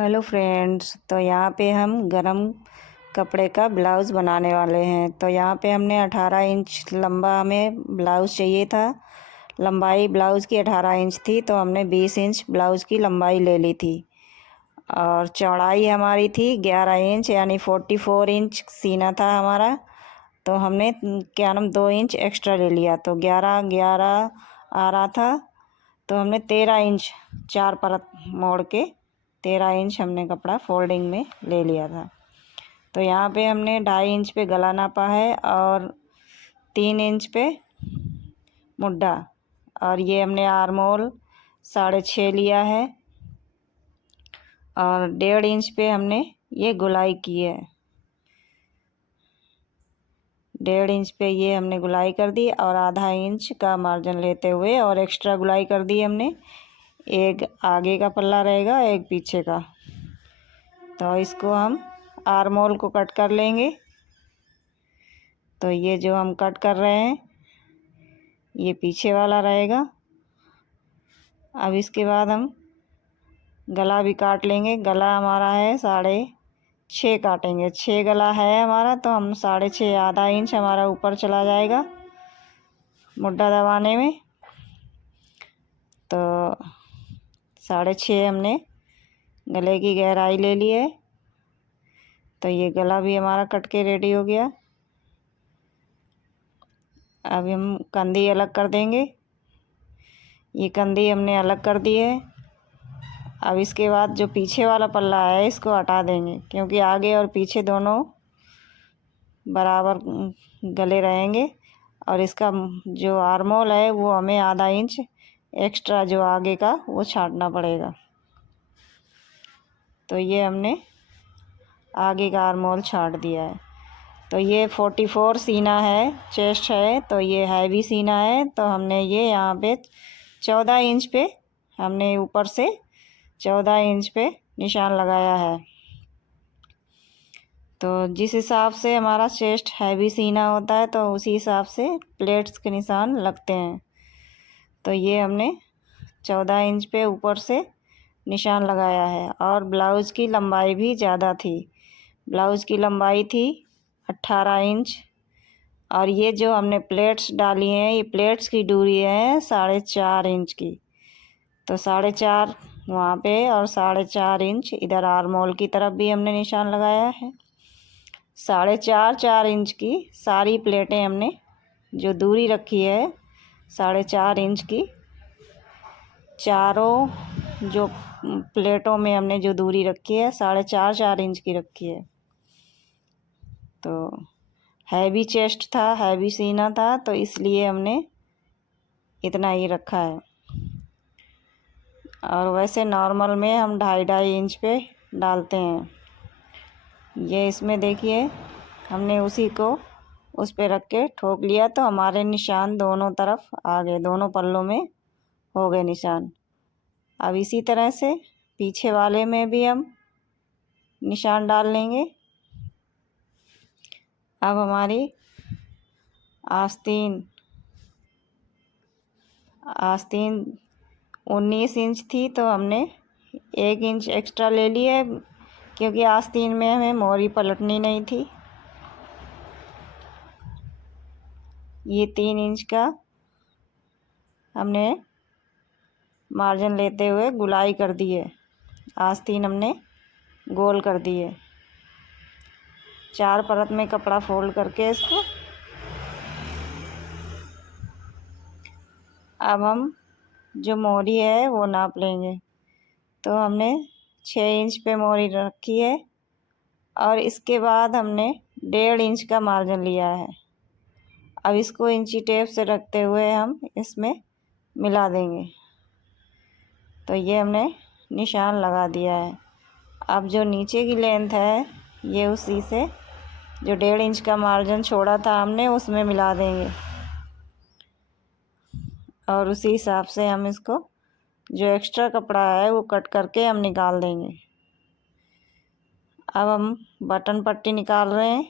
Hello friends, तो यहाँ पे हम गरम कपड़े का ब्लाउज़ बनाने वाले हैं। तो यहाँ पे हमने 18 इंच लंबा हमें ब्लाउज़ चाहिए था। लंबाई ब्लाउज़ की 18 इंच थी, तो हमने 20 इंच ब्लाउज़ की लंबाई ले ली थी। और चौड़ाई हमारी थी 11 इंच, यानी 44 इंच सीना था हमारा। तो हमने क्या नाम 2 इंच एक्स्ट्रा ले लिया, तो 11 आ रहा था। तो हमने 13 इंच 4 परत मोड़ के 13 इंच हमने कपड़ा फोल्डिंग में ले लिया था। तो यहाँ पे हमने 2.5 इंच पे गला नापा है और 3 इंच पे मुड्ढा, और ये हमने आर्मोल 6.5 लिया है और 1.5 इंच पे हमने ये गुलाई की है। 1.5 इंच पे ये हमने गुलाई कर दी और आधा इंच का मार्जिन लेते हुए और एक्स्ट्रा गुलाई कर दी हमने। एक आगे का पल्ला रहेगा, एक पीछे का। तो इसको हम आर्मोल को कट कर लेंगे। तो ये जो हम कट कर रहे हैं ये पीछे वाला रहेगा। अब इसके बाद हम गला भी काट लेंगे। गला हमारा है 6.5 काटेंगे। 6 गला है हमारा, तो हम 6.5 आधा इंच हमारा ऊपर चला जाएगा मुड्ढा दबाने में। तो 6.5 हमने गले की गहराई ले ली है। तो ये गला भी हमारा कट के रेडी हो गया। अब हम कंधी अलग कर देंगे। ये कंधी हमने अलग कर दी है। अब इसके बाद जो पीछे वाला पल्ला है इसको हटा देंगे, क्योंकि आगे और पीछे दोनों बराबर गले रहेंगे। और इसका जो आर्मोल है वो हमें आधा इंच एक्स्ट्रा जो आगे का वो छांटना पड़ेगा। तो ये हमने आगे का आर्मोल छांट दिया है। तो ये 44 सीना है, चेस्ट है, तो ये हैवी सीना है। तो हमने ये यहाँ पे 14 इंच पे हमने ऊपर से 14 इंच पे निशान लगाया है। तो जिस हिसाब से हमारा चेस्ट हैवी सीना होता है तो उसी हिसाब से प्लेट्स के निशान लगते हैं। तो ये हमने 14 इंच पे ऊपर से निशान लगाया है। और ब्लाउज़ की लंबाई भी ज़्यादा थी। ब्लाउज़ की लंबाई थी 18 इंच। और ये जो हमने प्लेट्स डाली हैं, ये प्लेट्स की दूरी है 4.5 इंच की। तो 4.5 वहाँ पे और 4.5 इंच इधर आर्मोल की तरफ भी हमने निशान लगाया है। 4.5 इंच की सारी प्लेटें हमने जो दूरी रखी है 4.5 इंच की, चारों जो प्लेटों में हमने जो दूरी रखी है 4.5 इंच की रखी है। तो हैवी चेस्ट था, हैवी सीना था, तो इसलिए हमने इतना ही रखा है। और वैसे नॉर्मल में हम 2.5 इंच पे डालते हैं। ये इसमें देखिए हमने उसी को उस पे रख के ठोक लिया, तो हमारे निशान दोनों तरफ आ गए, दोनों पल्लों में हो गए निशान। अब इसी तरह से पीछे वाले में भी हम निशान डाल लेंगे। अब हमारी आस्तीन 19 इंच थी, तो हमने 1 इंच एक्स्ट्रा ले लिए, क्योंकि आस्तीन में हमें मोरी पलटनी नहीं थी। ये 3 इंच का हमने मार्जिन लेते हुए गुलाई कर दी है। आस्तीन हमने गोल कर दी है। 4 परत में कपड़ा फोल्ड करके इसको अब हम जो मोरी है वो नाप लेंगे। तो हमने 6 इंच पे मोरी रखी है और इसके बाद हमने 1.5 इंच का मार्जिन लिया है। अब इसको इंची टेप से रखते हुए हम इसमें मिला देंगे। तो ये हमने निशान लगा दिया है। अब जो नीचे की लेंथ है ये उसी से जो 1.5 इंच का मार्जिन छोड़ा था हमने उसमें मिला देंगे, और उसी हिसाब से हम इसको जो एक्स्ट्रा कपड़ा है वो कट करके हम निकाल देंगे। अब हम बटन पट्टी निकाल रहे हैं।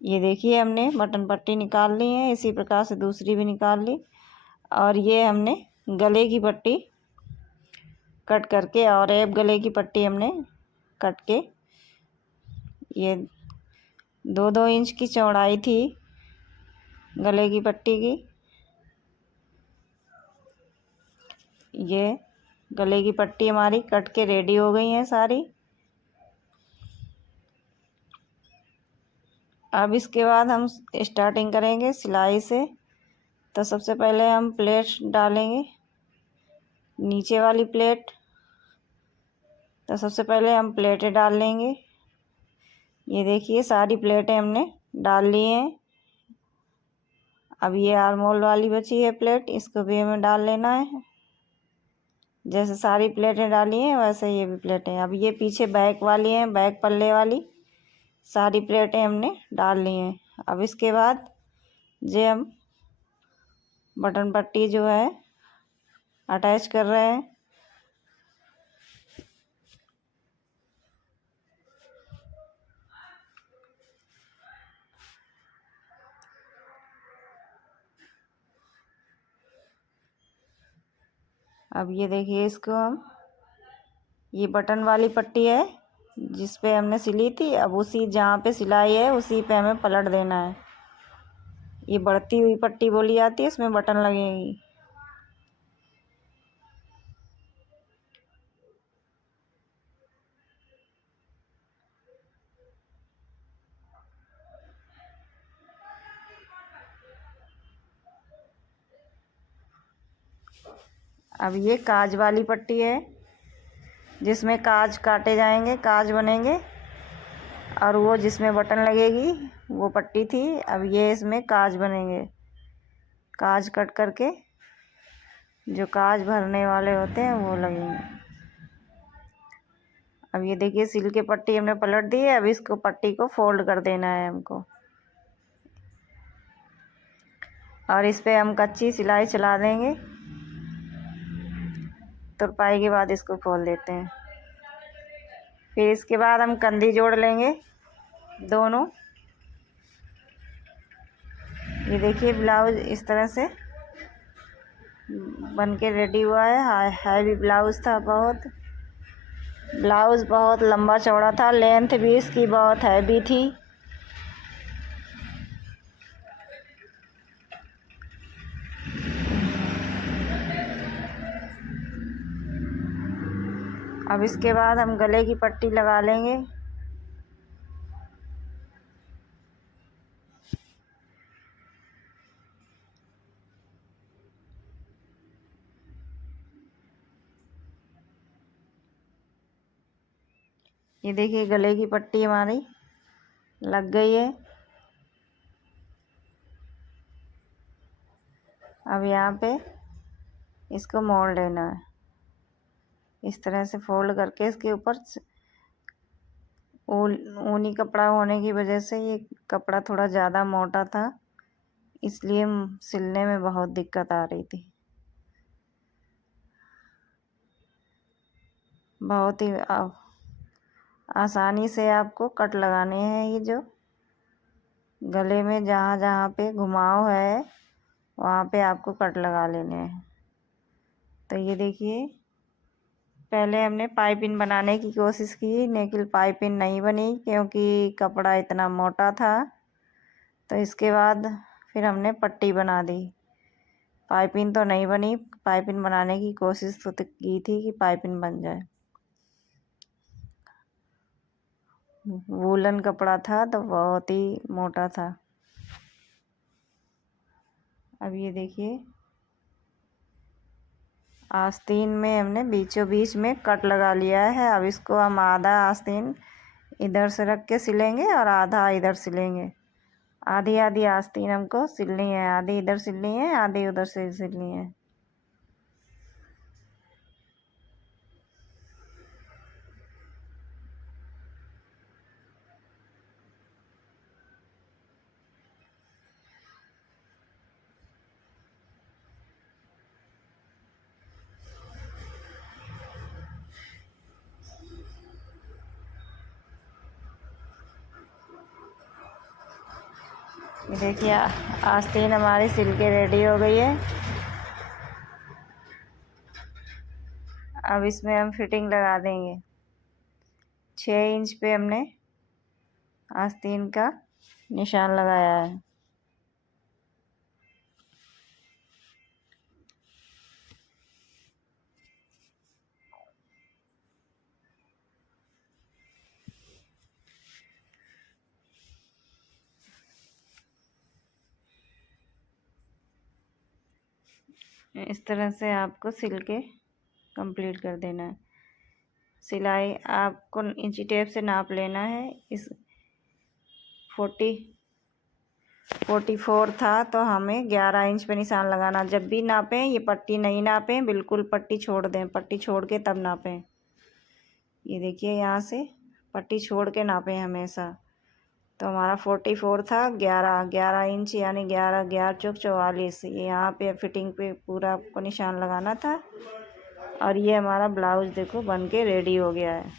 ये देखिए हमने बटन पट्टी निकाल ली है, इसी प्रकार से दूसरी भी निकाल ली। और ये हमने गले की पट्टी कट करके, और एक गले की पट्टी हमने कट के, ये 2-2 इंच की चौड़ाई थी गले की पट्टी की। ये गले की पट्टी हमारी कट के रेडी हो गई है सारी। अब इसके बाद हम स्टार्टिंग करेंगे सिलाई से। तो सबसे पहले हम प्लेट डालेंगे, नीचे वाली प्लेट। तो सबसे पहले हम प्लेटें डाल लेंगे। ये देखिए सारी प्लेटें हमने डाल ली हैं। अब ये आर्मोल वाली बची है प्लेट, इसको भी हमें डाल लेना है। जैसे सारी प्लेटें डाली हैं वैसे ये भी प्लेटें। अब ये पीछे बैक वाली हैं, बैक पल्ले वाली सारी प्लेटें हमने डाल ली हैं। अब इसके बाद जे हम बटन पट्टी जो है अटैच कर रहे हैं। अब ये देखिए इसको हम, ये बटन वाली पट्टी है जिस पे हमने सिली थी। अब उसी जहाँ पे सिलाई है उसी पे हमें पलट देना है। ये बढ़ती हुई पट्टी बोली जाती है, इसमें बटन लगेगी। अब ये काज वाली पट्टी है जिसमें काज काटे जाएंगे, काज बनेंगे। और वो जिसमें बटन लगेगी वो पट्टी थी। अब ये इसमें काज बनेंगे, काज कट करके जो काज भरने वाले होते हैं वो लगेंगे। अब ये देखिए सिल के पट्टी हमने पलट दी है। अब इसको पट्टी को फोल्ड कर देना है हमको, और इस पे हम कच्ची सिलाई चला देंगे। तुरपाई के बाद इसको खोल देते हैं। फिर इसके बाद हम कंधी जोड़ लेंगे दोनों। ये देखिए ब्लाउज इस तरह से बन के रेडी हुआ है। हैवी ब्लाउज था बहुत। ब्लाउज बहुत लंबा चौड़ा था, लेंथ भी इसकी बहुत हैवी थी। अब इसके बाद हम गले की पट्टी लगा लेंगे। ये देखिए गले की पट्टी हमारी लग गई है। अब यहाँ पे इसको मोड़ लेना है, इस तरह से फोल्ड करके। इसके ऊपर ऊनी कपड़ा होने की वजह से ये कपड़ा थोड़ा ज़्यादा मोटा था, इसलिए सिलने में बहुत दिक्कत आ रही थी। बहुत ही आसानी से आपको कट लगाने हैं। ये जो गले में जहाँ जहाँ पे घुमाव है वहाँ पे आपको कट लगा लेने हैं। तो ये देखिए पहले हमने पाइपिंग बनाने की कोशिश की, लेकिन पाइपिंग नहीं बनी क्योंकि कपड़ा इतना मोटा था। तो इसके बाद फिर हमने पट्टी बना दी। पाइपिंग तो नहीं बनी, पाइपिंग बनाने की कोशिश तो की थी कि पाइपिंग बन जाए। वूलन कपड़ा था तो बहुत ही मोटा था। अब ये देखिए आस्तीन में हमने बीचों बीच में कट लगा लिया है। अब इसको हम आधा आस्तीन इधर से रख के सिलेंगे और आधा इधर सिलेंगे। आधी आधी आस्तीन हमको सिलनी है, आधी इधर सिलनी है, आधी उधर से सिलनी है। ये देखिए आस्तीन हमारी सिल के रेडी हो गई है। अब इसमें हम फिटिंग लगा देंगे। 6 इंच पे हमने आस्तीन का निशान लगाया है। इस तरह से आपको सिल के कंप्लीट कर देना है। सिलाई आपको इंची टेप से नाप लेना है। इस 44 था तो हमें 11 इंच पे निशान लगाना। जब भी नापें ये पट्टी नहीं नापें, बिल्कुल पट्टी छोड़ दें, पट्टी छोड़ के तब नापें। ये देखिए यहाँ से पट्टी छोड़ के नापें हमेशा। तो हमारा 44 था, 11 इंच यानी 11 चौक 44। ये यहाँ पे फिटिंग पे पूरा आपको निशान लगाना था। और ये हमारा ब्लाउज देखो बन के रेडी हो गया है।